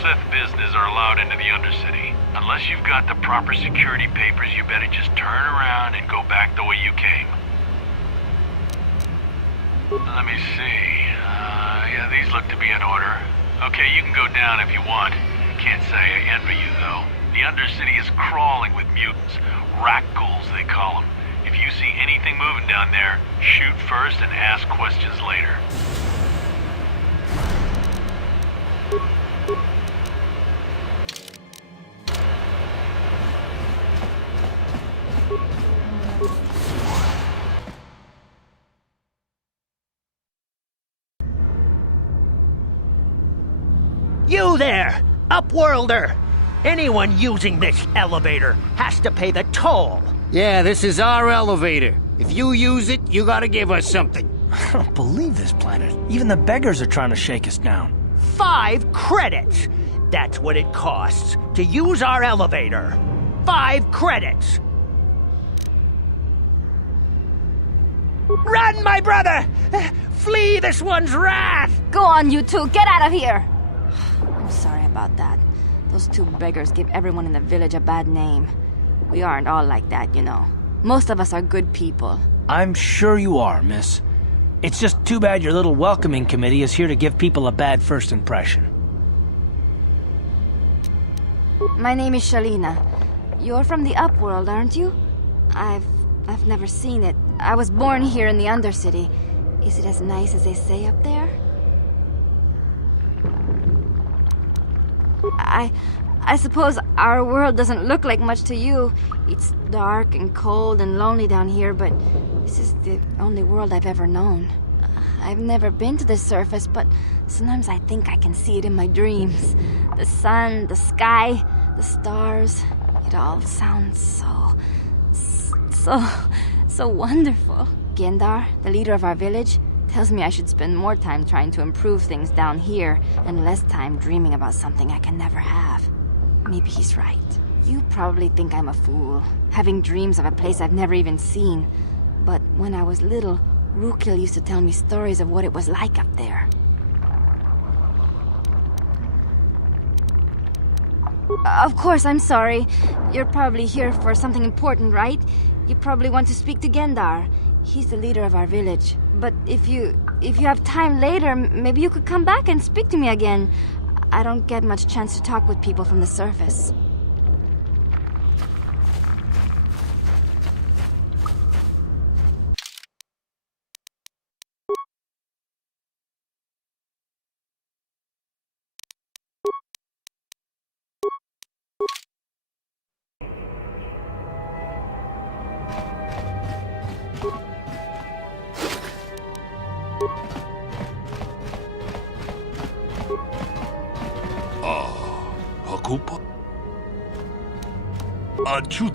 Sith business are allowed into the Undercity. Unless you've got the proper security papers, you better just turn around and go back the way you came. Let me see. Yeah, these look to be in order. Okay, you can go down if you want. Can't say I envy you, though. The Undercity is crawling with mutants. Rat ghouls, they call them. If you see anything moving down there, shoot first and ask questions later. You there, Upworlder! Anyone using this elevator has to pay the toll. Yeah, this is our elevator. If you use it, you gotta give us something. I don't believe this planet. Even the beggars are trying to shake us down. 5 credits! That's what it costs to use our elevator. 5 credits! Run, my brother! Flee this one's wrath! Go on, you two, get out of here! I'm sorry about that. Those 2 beggars give everyone in the village a bad name. We aren't all like that, you know. Most of us are good people. I'm sure you are, miss. It's just too bad your little welcoming committee is here to give people a bad first impression. My name is Shalina. You're from the Upworld, aren't you? I've never seen it. I was born here in the Undercity. Is it as nice as they say up there? I suppose our world doesn't look like much to you. It's dark and cold and lonely down here, but this is the only world I've ever known. I've never been to the surface, but sometimes I think I can see it in my dreams. The sun, the sky, the stars. It all sounds so wonderful. Gendar, the leader of our village, tells me I should spend more time trying to improve things down here and less time dreaming about something I can never have. Maybe he's right. You probably think I'm a fool, having dreams of a place I've never even seen. But when I was little, Rukil used to tell me stories of what it was like up there. Of course, I'm sorry. You're probably here for something important, right? You probably want to speak to Gendar. He's the leader of our village. But if you have time later, maybe you could come back and speak to me again. I don't get much chance to talk with people from the surface. Hakupa? Achut.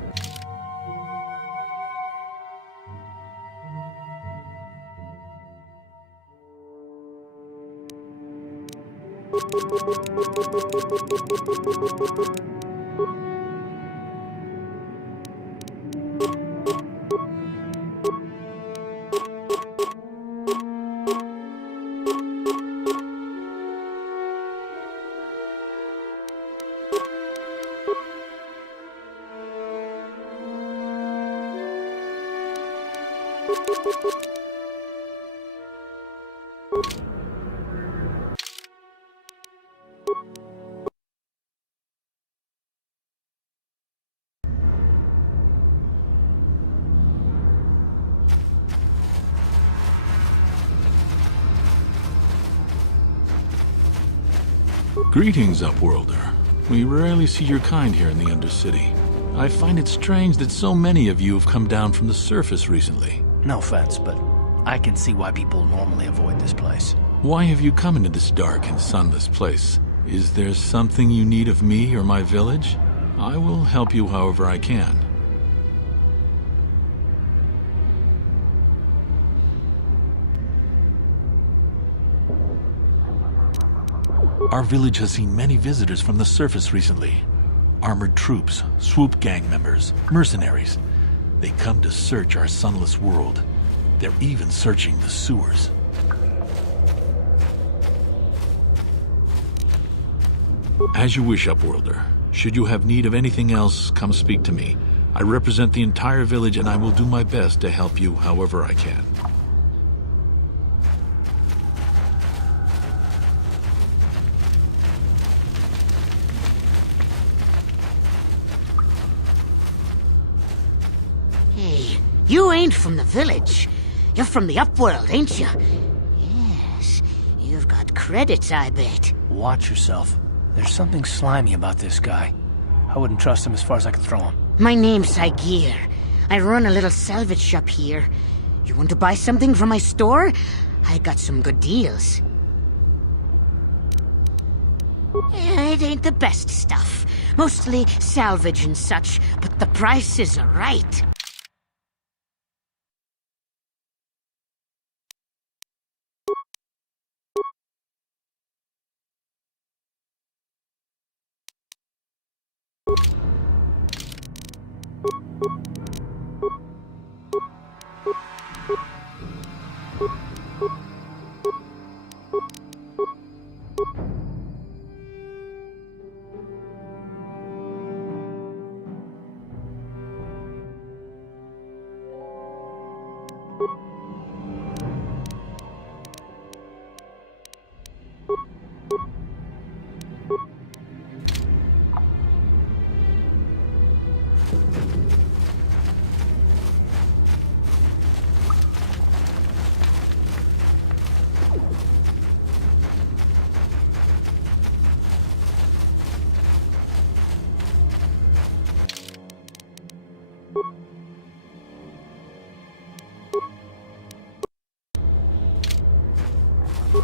Greetings, Upworlder. We rarely see your kind here in the Undercity. I find it strange that so many of you have come down from the surface recently. No offense, but I can see why people normally avoid this place. Why have you come into this dark and sunless place? Is there something you need of me or my village? I will help you however I can. Our village has seen many visitors from the surface recently. Armored troops, swoop gang members, mercenaries. They come to search our sunless world. They're even searching the sewers. As you wish, Upworlder. Should you have need of anything else, come speak to me. I represent the entire village and I will do my best to help you however I can. Hey, you ain't from the village. You're from the Upworld, ain't you? Yes, you've got credits, I bet. Watch yourself. There's something slimy about this guy. I wouldn't trust him as far as I could throw him. My name's Saigir. I run a little salvage shop here. You want to buy something from my store? I got some good deals. It ain't the best stuff. Mostly salvage and such, but the prices are right.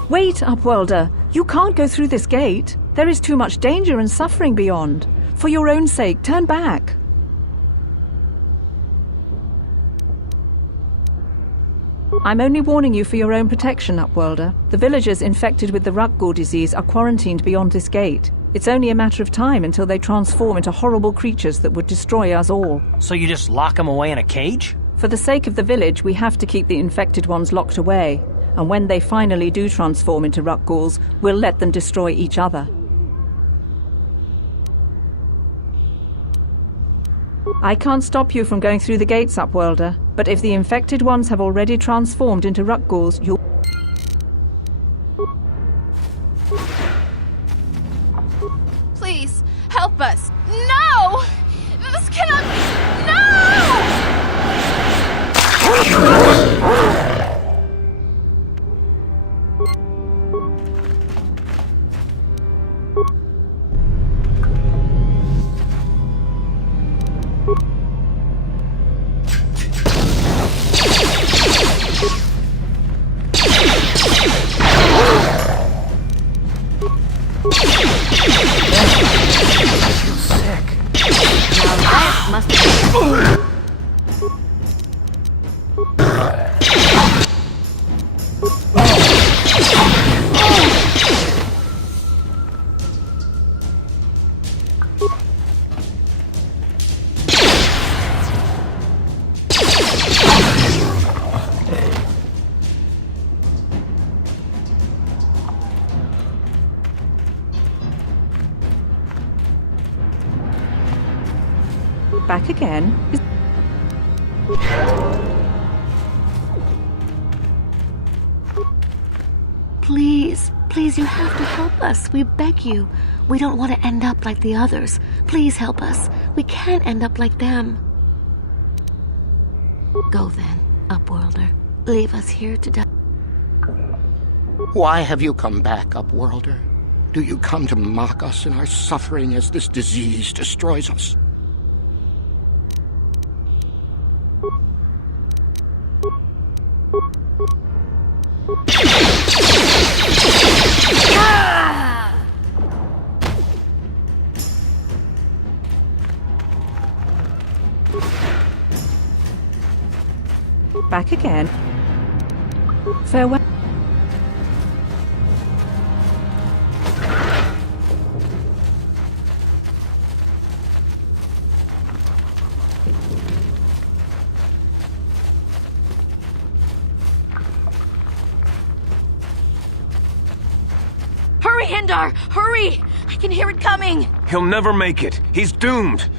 Wait, Upworlder. You can't go through this gate. There is too much danger and suffering beyond. For your own sake, turn back. I'm only warning you for your own protection, Upworlder. The villagers infected with the Rukgul disease are quarantined beyond this gate. It's only a matter of time until they transform into horrible creatures that would destroy us all. So you just lock them away in a cage? For the sake of the village, we have to keep the infected ones locked away. And when they finally do transform into Rukguls, we'll let them destroy each other. I can't stop you from going through the gates, Upworlder, but if the infected ones have already transformed into Rukguls, you'll... Please, help us! No! This cannot be... No! Back again? Please, you have to help us. We beg you. We don't want to end up like the others. Please help us. We can't end up like them. Go then, Upworlder. Leave us here to die. Why have you come back, Upworlder? Do you come to mock us in our suffering as this disease destroys us? Back again. Farewell. Hurry, Hindar! Hurry! I can hear it coming! He'll never make it. He's doomed.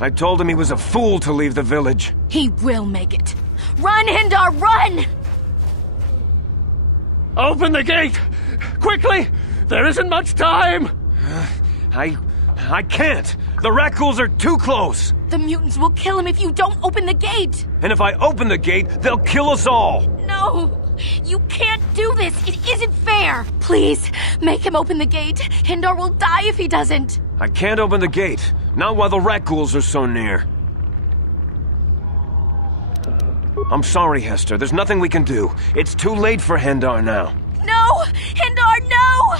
I told him he was a fool to leave the village. He will make it. Run, Hindar, run! Open the gate! Quickly! There isn't much time! I can't. The Rakghouls are too close. The mutants will kill him if you don't open the gate! And if I open the gate, they'll kill us all. No! You can't do this! It isn't fair! Please, make him open the gate. Hindar will die if he doesn't. I can't open the gate. Not while the Rakghouls are so near. I'm sorry, Hester. There's nothing we can do. It's too late for Hendar now. No! Hindar, no!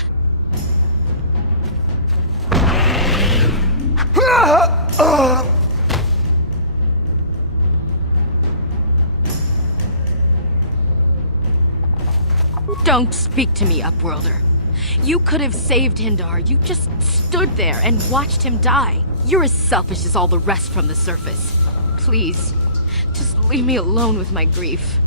Don't speak to me, Upworlder. You could have saved Hindar. You just stood there and watched him die. You're as selfish as all the rest from the surface. Please, just leave me alone with my grief.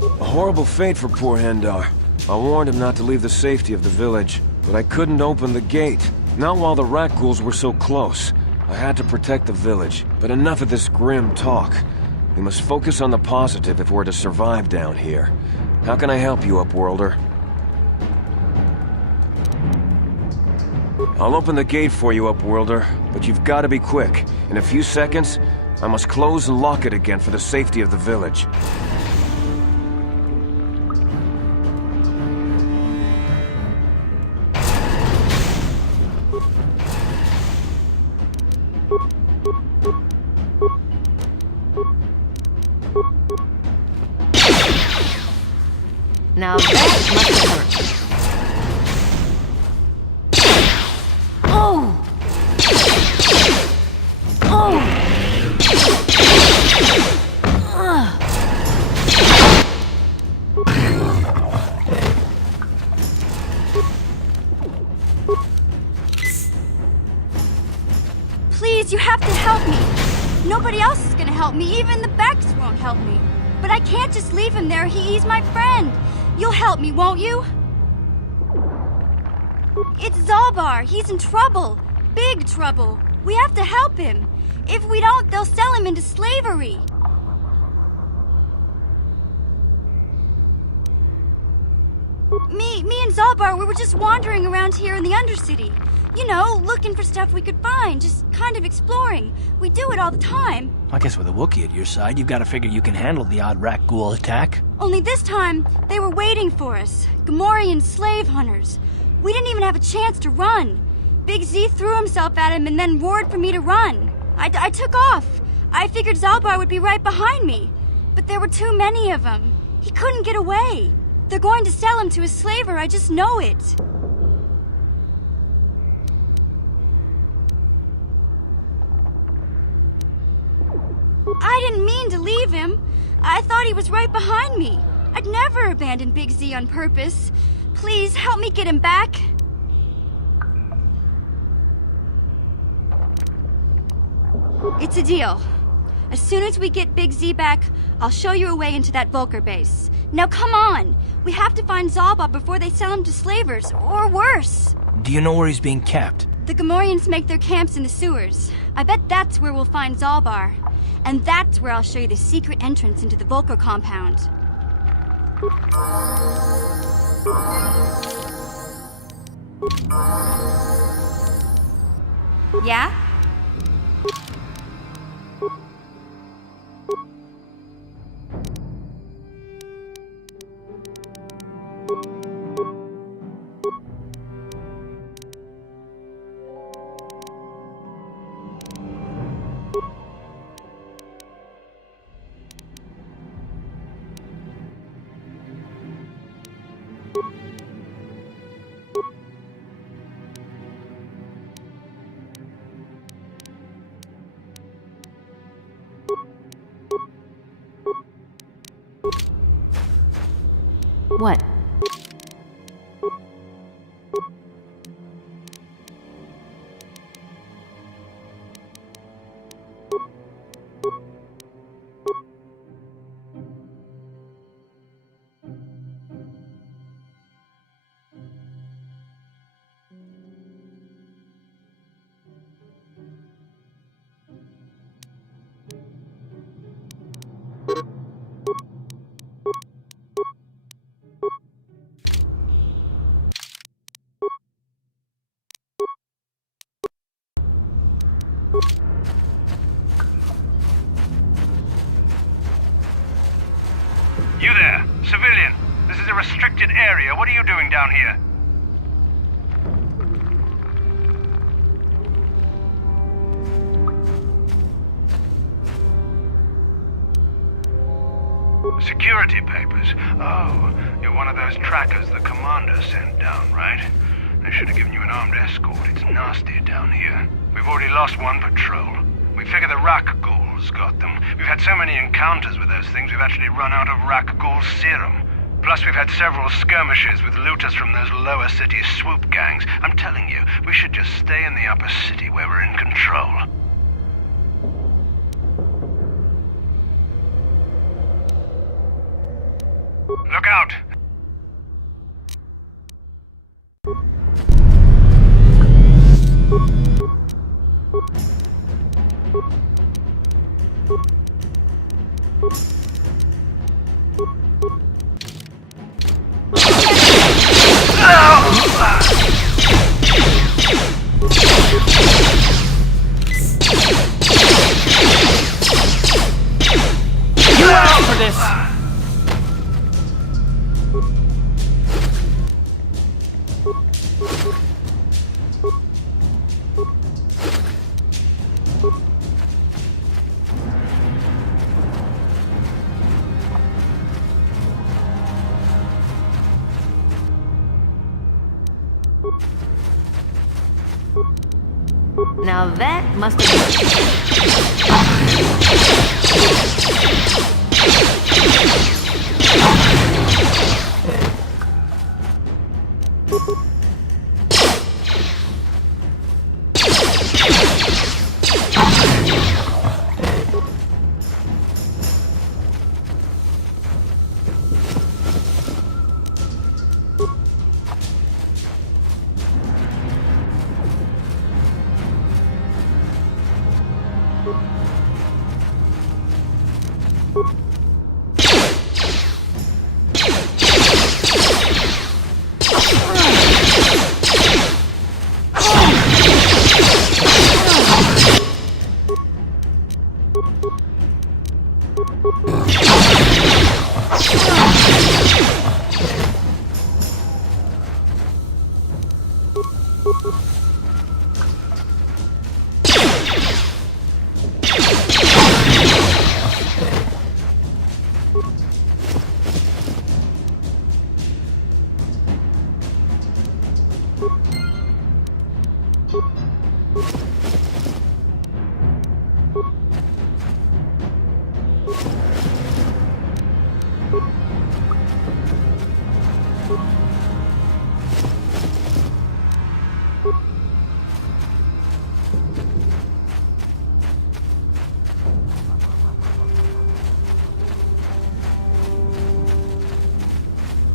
A horrible fate for poor Hendar. I warned him not to leave the safety of the village, but I couldn't open the gate. Not while the Rakghouls were so close. I had to protect the village, but enough of this grim talk. We must focus on the positive if we're to survive down here. How can I help you, Upworlder? I'll open the gate for you, Upworlder, but you've got to be quick. In a few seconds, I must close and lock it again for the safety of the village. Now that must have hurt. Oh! Oh! Please, you have to help me. Nobody else is gonna help me. Even the Becks won't help me. But I can't just leave him there. He's my friend. You'll help me, won't you? It's Zalbar. He's in trouble. Big trouble. We have to help him. If we don't, they'll sell him into slavery. Me and Zalbar, we were just wandering around here in the Undercity. You know, looking for stuff we could find, just kind of exploring. We do it all the time. I guess with a Wookiee at your side, you've got to figure you can handle the odd Rakghoul attack. Only this time, they were waiting for us. Gamorrean slave hunters. We didn't even have a chance to run. Big Z threw himself at him and then roared for me to run. I took off. I figured Zalbar would be right behind me. But there were too many of them. He couldn't get away. They're going to sell him to a slaver, I just know it. I didn't mean to leave him. I thought he was right behind me. I'd never abandon Big Z on purpose. Please, help me get him back. It's a deal. As soon as we get Big Z back, I'll show you a way into that Vulkar base. Now come on! We have to find Zalbar before they sell him to slavers, or worse. Do you know where he's being kept? The Gamorreans make their camps in the sewers. I bet that's where we'll find Zalbar. And that's where I'll show you the secret entrance into the Vulkar compound. Yeah? What? You there, civilian. This is a restricted area. What are you doing down here? Security papers. Oh, you're one of those trackers the commander sent down, right? They should have given you an armed escort. It's nasty down here. We've already lost one patrol. We figure the Rak ghouls got them. We've had so many encounters with those things, we've actually run out of Rak ghoul serum. Plus, we've had several skirmishes with looters from those lower city swoop gangs. I'm telling you, we should just stay in the upper city where we're in control. Look out! You asked for this! Now that must have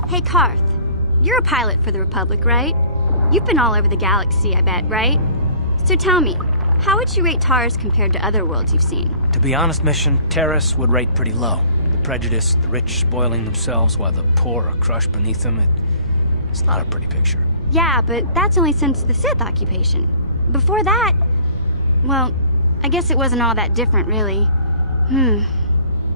Hey, Carth. You're a pilot for the Republic, right? You've been all over the galaxy, I bet, right? So tell me, how would you rate Taurus compared to other worlds you've seen? To be honest, Mission, Terrace would rate pretty low. The prejudice, the rich spoiling themselves while the poor are crushed beneath them, it's not a pretty picture. Yeah, but that's only since the Sith occupation. Before that, well, I guess it wasn't all that different, really.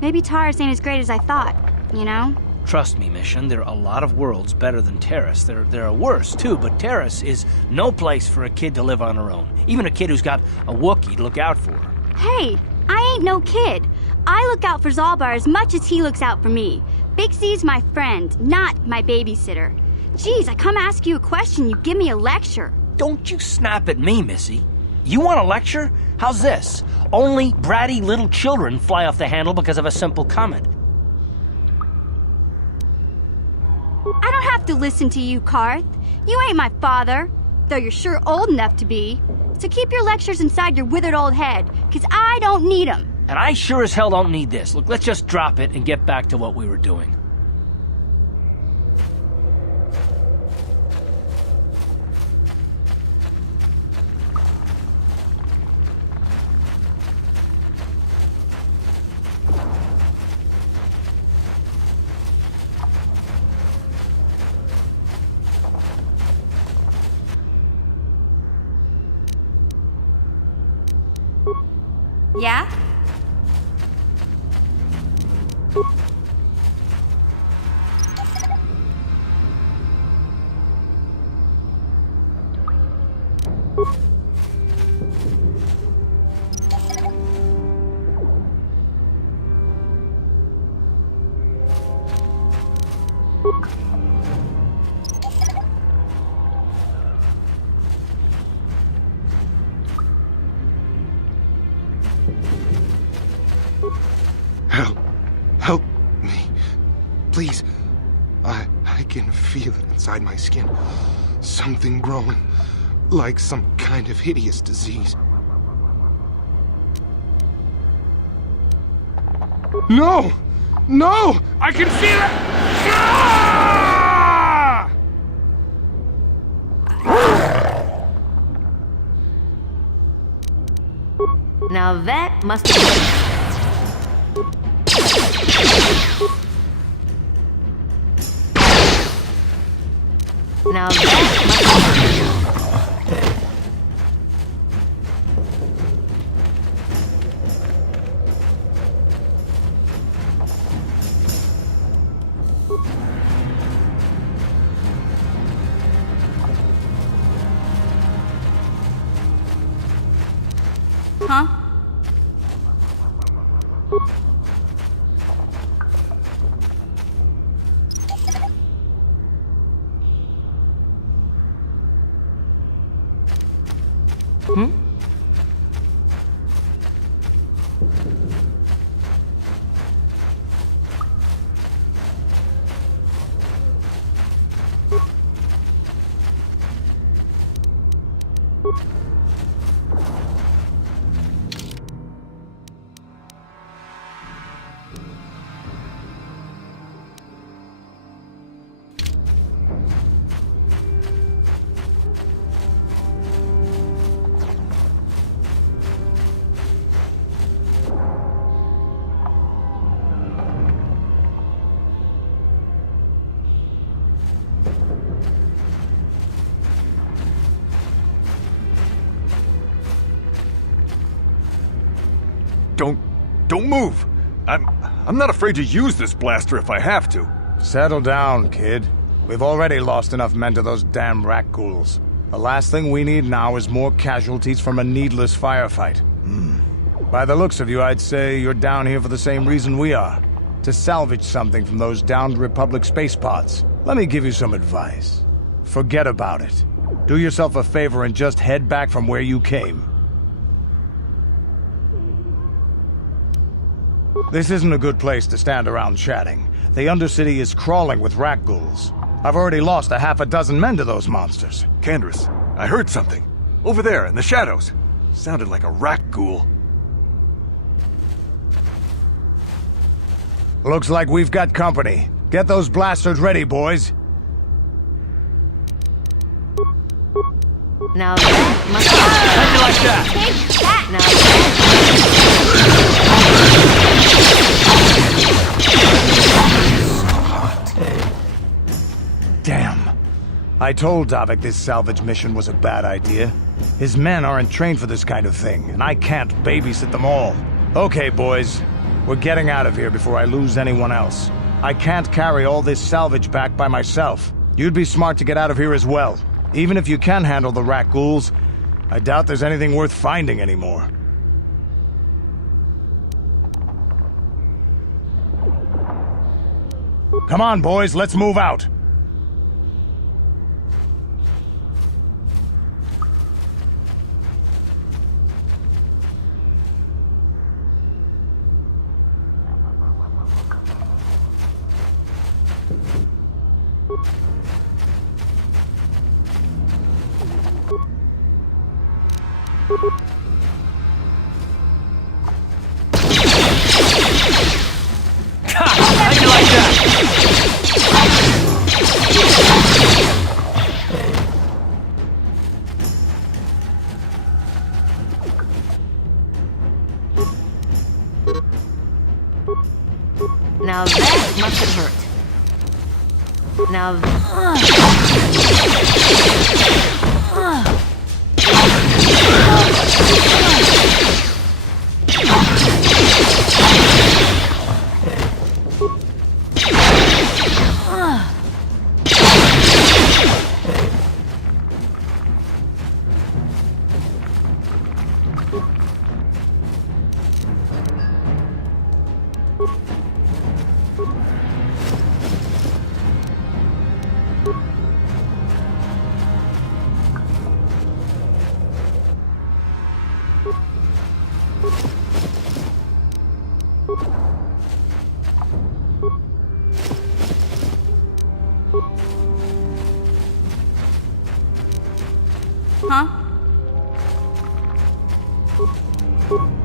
Maybe Taurus ain't as great as I thought, you know? Trust me, Mission, there are a lot of worlds better than Terrace. There are worse, too, but Terrace is no place for a kid to live on her own. Even a kid who's got a Wookiee to look out for her. Hey, I ain't no kid. I look out for Zalbar as much as he looks out for me. Big C's my friend, not my babysitter. Geez, I come ask you a question, you give me a lecture. Don't you snap at me, Missy. You want a lecture? How's this? Only bratty little children fly off the handle because of a simple comment. I don't have to listen to you, Carth. You ain't my father, though you're sure old enough to be. So keep your lectures inside your withered old head, 'cause I don't need 'em. And I sure as hell don't need this. Look, let's just drop it and get back to what we were doing. Yeah? Help me. Please. I can feel it inside my skin. Something growing. Like some kind of hideous disease. No! No! I can feel it! Ah! Now that must have been... Now that must have... Huh? Don't move! I'm not afraid to use this blaster if I have to. Settle down, kid. We've already lost enough men to those damn rat ghouls. The last thing we need now is more casualties from a needless firefight. By the looks of you, I'd say you're down here for the same reason we are. To salvage something from those downed Republic space pods. Let me give you some advice. Forget about it. Do yourself a favor and just head back from where you came. This isn't a good place to stand around chatting. The Undercity is crawling with rat ghouls. I've already lost a half a dozen men to those monsters. Candace, I heard something. Over there, in the shadows. Sounded like a rat ghoul. Looks like we've got company. Get those blasters ready, boys. Now that must have... How'd you like that? Take that! Now that... Damn. I told Davik this salvage mission was a bad idea. His men aren't trained for this kind of thing, and I can't babysit them all. Okay, boys. We're getting out of here before I lose anyone else. I can't carry all this salvage back by myself. You'd be smart to get out of here as well. Even if you can handle the rat ghouls, I doubt there's anything worth finding anymore. Come on, boys, let's move out. How'd you like that? Now that must have hurt. Now... you.